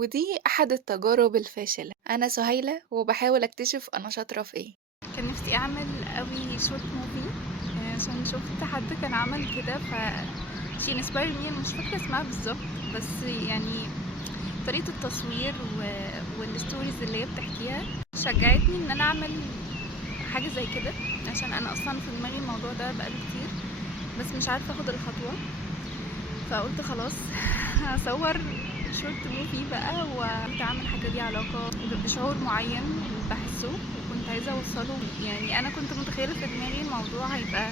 ودي أحد التجارب الفاشلة. أنا سهيلة وباحاول أكتشف أنا شاطرة في إيه. كان نفسي أعمل أوي short movie عشان شُفت حد كان عمل كده she inspired me. أنا مش فاكرة اسمها بالضبط، بس يعني طريقة التصوير والstories اللي هي بتحكيها شجّعتني إن أنا أعمل حاجة زي كده، عشان أنا أصلًا في دماغي الموضوع ده بقى له كتير، بس مش عارفة آخُد الخطوة، فقُلت خلاص هاصوّر short movie بقى وقُلت أعمل حاجة ليها علاقة بشعور معيّن باحسّه وكنت عايزة أوصّله. يعني أنا كنت متخيّلة في دماغي الموضوع هيبقى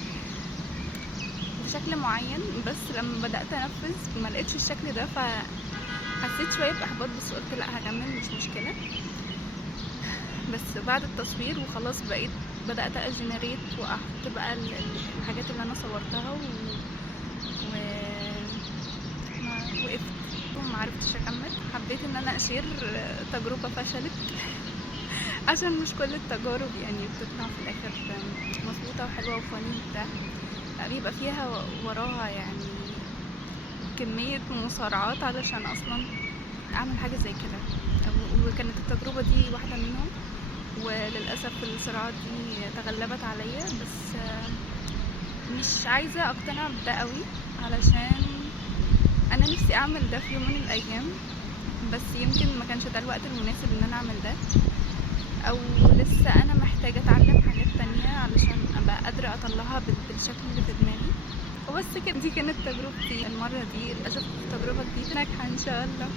بشكل معيّن، بس لمّا بدأت أنفّذ ما لقيتش الشكل ده، فحسّيت شوية بإحباط، بس قُلت لأ هاكمّل مش مشكلة. بس بعد التصوير وخلاص بدأت أgenerate وأحط بقى الحاجات اللي أنا صوّرتها و ما وقفت وما عرفتش أكمّل. حبّيت إن أنا أshare تجربة فشلت عشان مش كل التجارب يعني بتطلع في الآخر مضبوطة وحلوة وfunny وبتاع، لأ بيبقى فيها وراها يعني كمية مصارعات علشان أصلًا أعمل حاجة زي كده، وكانت التجربة دي واحدة منهم، وللأسف الصراعات دي تغلبت عليَّ، بس مش عايزة أقتنع بده أوي، علشان أنا نفسي أعمل ده في يوم من الأيام، بس يمكن ما كانش ده الوقت المناسب إن أنا أعمل ده، أو لسه أنا محتاجة أتعلم حاجات تانية علشان أبقى قادرة أطلعها بالشكل اللي في دماغي. وبس كده، دي كانت تجربتي المرة دي، أشوفكم في تجربة جديدة ناجحة إن شاء الله.